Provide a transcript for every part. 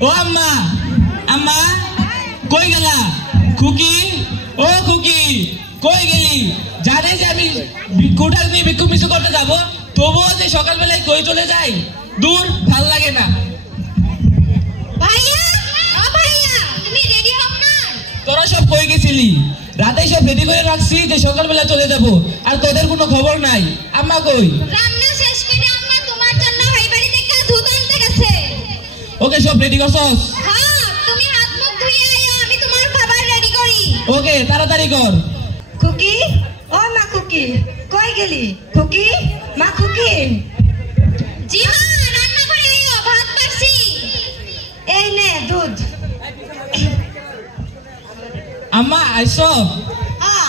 ও আম্মা আম্মা কই গেলা খুকি ও খুকি কই গেলি জানে যে আমি কোঠার নিয়ে বিক্ষোভ মিছিল করতে যাবো তবুও যে সকালবেলায় কই চলে যাই দূর ভাল লাগে না ভাইয়া ও ভাইয়া তুমি রেডি হও না তোরা সব কই গেছিলি রাতে সব রেডি করে রাখছি যে সকালবেলা চলে যাব আর তোদের কোনো খবর নাই আম্মা কই রান্না শেষ করে আম্মা তোমার জন্য ভাই বাড়ি থেকে দুধ আনতে গেছে ওকে সব রেডি করছস হ্যাঁ তুমি হাত মুখ ধুয়ে আইও আমি তোমার খাবার রেডি করি ওকে তাড়াতাড়ি কর খুকি ও মা খুকি কই গেলি খুকি মা খুকি জি মা রান্না করে আইও ভাত বাড়ছি এই নে দুধ আম্মা আইসো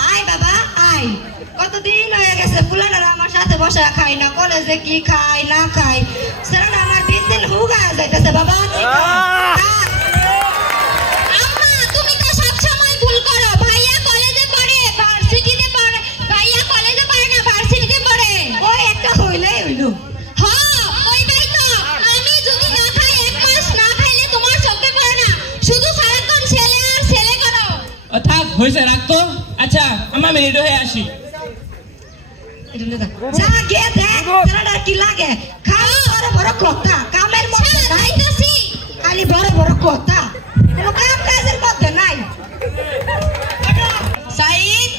আয় বাবা আয় কতদিন হয়ে গেছে ফুলানারা আমার সাথে বসে খাই না কলেজে কি খাই না খাই সেটা আমার দিন হুগা যাইতেছে বাবা আম্মা তুমি তো সব সময় ভুল করো ভাইয়া কলেজে পড়ে ভার্সিটিতে পড়ে ভাইয়া কলেজে পড়ে না ভার্সিটিতে পড়ে ওই একটা হইলেই হইল হ্যাঁ ওই ভাই তো আমি যদি না খাই এক মাস না খাইলে তোমার চোখে পড়ে না শুধু সারাক্ষণ ছেলে আর ছেলে করো থাক হয়েছে রাখতো আচ্ছা আমি রেডি হয়ে আসি যা গে দেখ সেটা কি লাগে খালি বড় বড় কথা কামের মধ্যে নাই খালি বড় বড় কথা কোনো কাম কাজের মধ্যে নাই সাইদ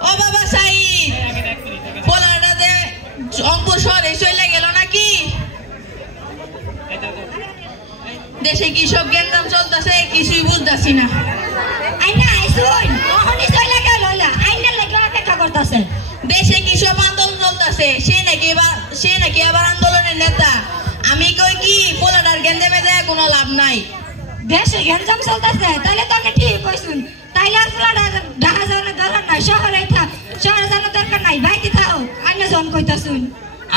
ও বাবা সাইদ পোলাটা দে অঙ্ক শহরে চলে গেল নাকি দেশে কি সব গেঞ্জাম চলতেছে কিছুই বুঝতেছি না আইনা আইসুন ওহনি চলে গেল না আইনা লাগা অপেক্ষা করতেছে দেশে কি সব আন্দোলন চলতেছে সে নাকি আবার আন্দোলনের নেতা আমি কই কি পোলাটার গেঞ্জামে যায় কোনো লাভ নাই দেশে গেঞ্জাম চলতেছে তাহলে তো আমি ঠিক কইছুন তাইলে আর ফুলাটা ঢাকা যাওয়ার দরকার নাই শহরে যাওয়ার দরকার নাই বাইতে থাও আইনা জন কইতাছুন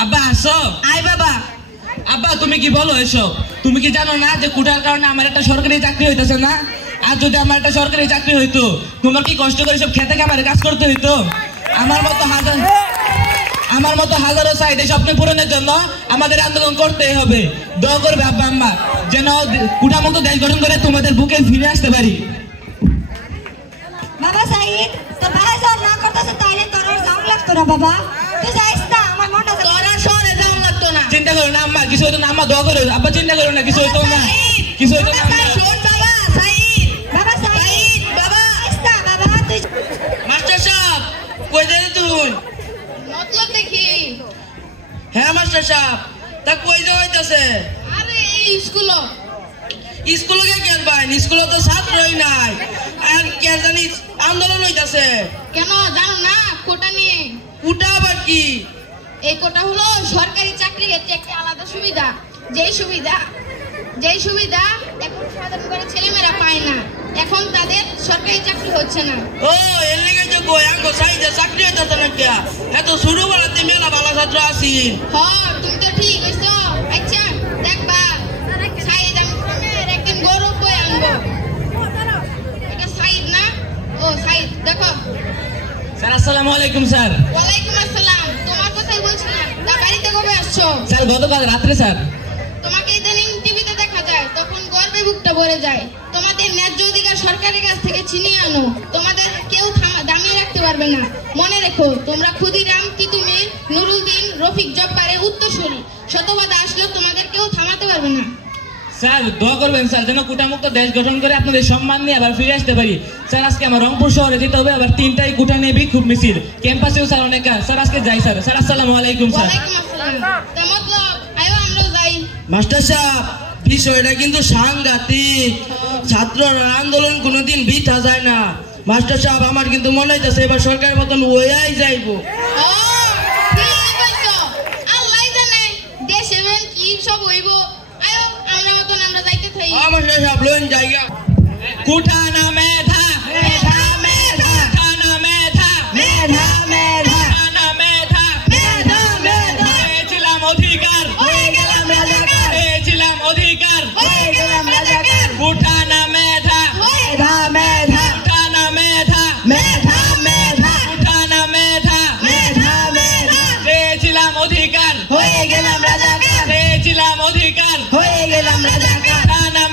আব্বা আসো আয় বাবা আব্বা তুমি কি বলো এসব তুমি কি জানো না যে কোটার কারণে আমার একটা সরকারি চাকরি হইতেছে না আর যদি আমার একটা সরকারি চাকরি হইতো তোমার কি কষ্ট করে সব খেতে খামারে কাজ করতে হইতো আমার মতো হাজারো চাহিদা স্বপ্ন পূরণের জন্য আমাদের আন্দোলন করতে হবে দোয়া করবে আব্বা আম্মা যেন কুটামুক্ত দেশ গঠন করে তোমাদের বুকে ফিরে আসতে পারি বাবা সাইদ তো ভাই যখন না করতেছে তাইলে তোর আর যাওয়া লাগতো না বাবা তুই যাইস না আমার মনটা তোর আর শহরে যাওয়া লাগতো না চিন্তা করো না আম্মা কিছু হইতো না আম্মা দোয়া করো আব্বা চিন্তা করো না কিছু হইতো না কিছু হইতো না শোন বাবা সাইদ বাবা সাইদ বাবা যাইস না বাবা তুই মাস্টার সাহেব কই যাই তুই মতলব দেখি হ্যাঁ মাস্টার সাহেব তা কই যাইতাছে আরে এই স্কুলে কেন ভাই স্কুলে তো ছাত্রই নাই আর কে জানি আন্দোলন হইতাছে কেন জানো না কোটা নিয়ে উটা আবার কি এই কোটা হলো সরকারি চাকরির ক্ষেত্রে একটা আলাদা সুবিধা যেই সুবিধা এখন সাধারণ ঘরের ছেলেমেয়েরা পায় না এখন তাদের সরকারি চাকরি হচ্ছে না ও এর লেগে তো কই আঙ্গো সাইডে চাকরি হইতাছে না কে এত শুরু বেলাতে মেলা ভালো ছাত্র আছি তুমি তো ঠিক হইছো আচ্ছা দেখবা সাইদ আমনের একদিন গৌরব বই আনবো এটা সাইদ না ও সাইদ দেখো স্যার আসসালামু আলাইকুম স্যার ওয়ালাইকুম আসসালাম তোমার কথাই বলছিলাম তা বাড়িতে কবে আসছো স্যার গতকাল রাত্রে স্যার তোমাকে ইদানিং টিভিতে দেখা যায় তখন গর্বে বুকটা ভরে যায় তোমাদের ন্যায্য অধিকার সরকারের কাছ থেকে ছিনিয়ে আনো তোমাদের কেউ দামিয়ে রাখতে পারবে না মনে রেখো তোমরা ক্ষুদিরাম তিতুমির নুরুদ্দিন রফিক জব্বারের উত্তরসূরি শতবাদা আসলেও তোমাদের কেউ থামাতে পারবে না স্যার দোয়া করবেন স্যার যেন কুটামুক্ত দেশ গঠন করে আপনাদের সম্মান নিয়ে আবার ফিরে আসতে পারি স্যার আজকে আমার রংপুর শহরে যেতে হবে আবার 3টায় কুটা নিয়ে বিক্ষোভ মিছিল ক্যাম্পাসেও স্যার অনেক কাজ স্যার আজকে যাই স্যার স্যার আসসালামু আলাইকুম স্যার ওয়ালাইকুম আসসালাম তা মতলব আয়ো আমরাও যাই মাস্টার সাহেব বিষয়টা কিন্তু সাংঘাতিক ছাত্ররা আন্দোলন কোনোদিন বৃথা যায় না মাস্টার সাহেব আমার কিন্তু মনে হইতেছে এবার সরকারের মতন ওয়াই যাইবো ও ঠিক কইছো আল্লাহই জানে দেশে বেন কি সব হইব আয়ো আমরা যাইতে থাই মাস্টার সাহেব লোন জায়গা কুটা না মেধা মেধা মেধা না মেধা মেধা মেধা না মেধা মেধা মেধা পেয়েছিলাম অধিকার হয়ে গেলাম রাজাকার পেয়েছিলাম অধিকার হয়ে গেলাম রাজাকার কুটা না মেধা মেধা মেধা কুটা না মেধা মেধা মেধা কুটা না মেধা মেধা মেধা পেয়েছিলাম অধিকার হয়ে গেলাম রাজাকার পেয়েছিলাম অধিকার হয়ে গেলাম রাজাকার কুটা না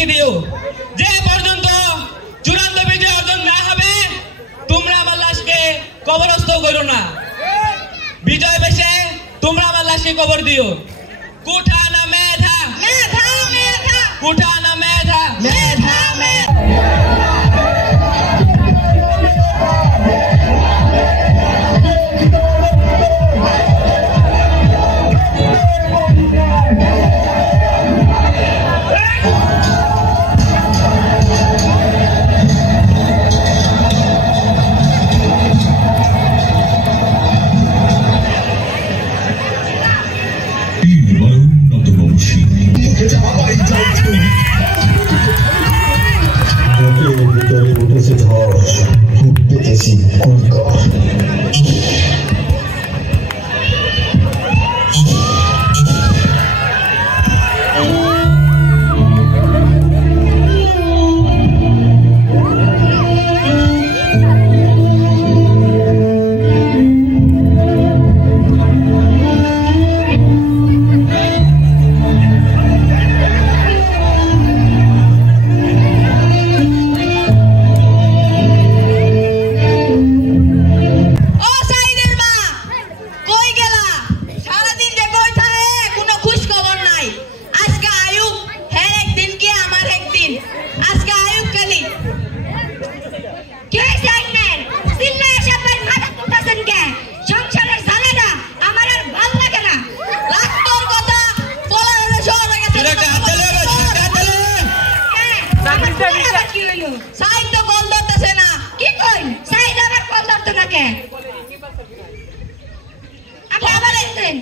লিখে দিও, যে পর্যন্ত চূড়ান্ত বিজয় অর্জন না হবে তোমরা আমার লাশকে কবরস্থ করো না। বিজয় বেশে তোমরা আমার লাশকে কবর দিও। কুঠা না মেধা, মেধা মেধা কুঠা না মেধা, মেধা মেধা। ভিতরে উঠেছে ধস, খুব পেতেছি সাইড তো কল ধরতেছে না। কি কই সাইড আবার কল ধরতে নাকে? আপনি আবার এসেছেন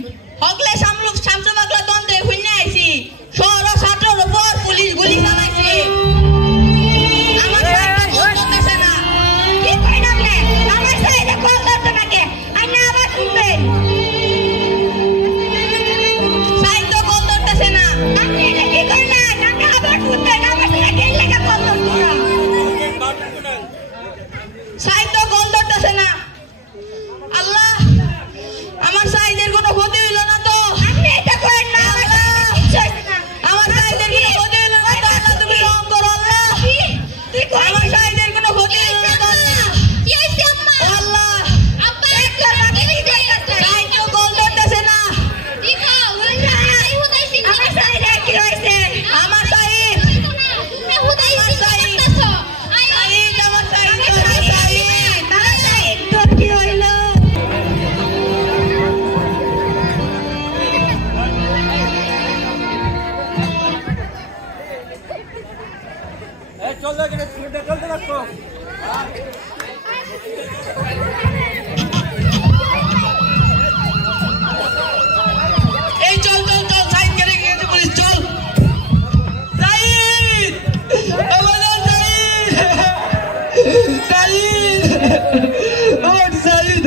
হকলে শামসু বাগলা তন্ত্রে খুঁজে আইছি। শহর ছাত্রের উপর পুলিশ গুলি চালাইছে। আমার সাইড তো কল ধরতেছে না। কি কই না আপনি? আমার সাইডে কল ধরতে নাকে? আপনি আবার শুনবেন সাইড তো কল ধরতেছে না। আপনি এটা কি করলেন? আপনি আবার শুনবেন আমার সাইডে কে লাগা কল ধরতো না? সাইড তো কল ধরতেছে না। আল্লাহ, আমার সাইডের কোনো ক্ষতি হইল না তো? আপনি এটা করেন না। আমার সাইডের কোনো ক্ষতি হইল না তো? আল্লাহ তুমি রহম করো আল্লাহ। আমার সাইডের কোনো ক্ষতি হইল না তো? কি হইছে আম্মা? আল্লাহ আব্বা একটা লাগে কি কইতাছে? সাইড তো কল ধরতেছে না। কি কও? এই হুদাইছি আমার সাইডে কি হইছে? আমার সাইড এই হুদাইছি করতেছো। সাইড আমার সাইড আমার সাইড তোর কি হইল? এই চল চল চল সাইড করে গিয়েছে পুলিশ। চল সাইড, আমাদের সাইড, সাইড, আমার সাইড,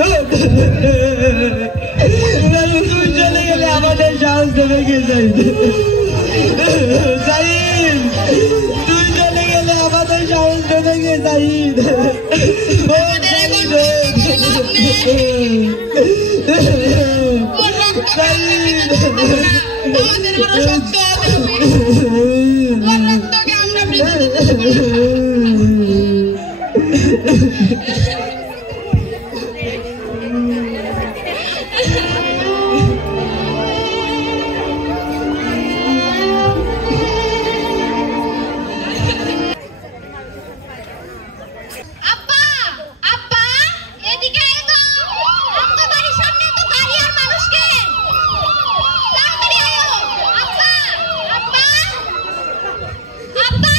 তুই চলে গেলে আমাদের সাহস দেবে কে? সাইড, সাইড, তুই চলে গেলে আমাদের সাহস দেবে কে? সাইড, আমাদের আরো শক্ত হতে হবে। ওর রক্তকে আমরা বৃদ্ধি দিতে আব্বা, আব্বা এদিকে আয় তো। আমগো বাড়ির সামনে তো গাড়ি আর মানুষকে। তাড়াতাড়ি আয়ো। আব্বা, আব্বা, আব্বা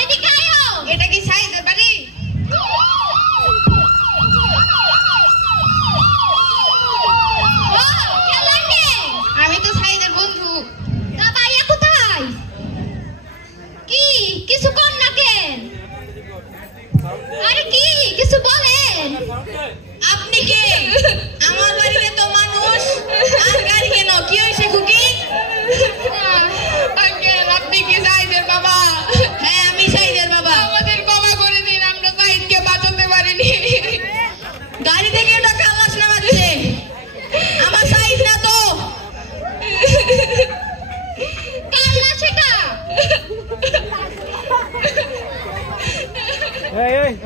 এদিকে আয়ো। এটা কি সাইদের বাড়ি? Said.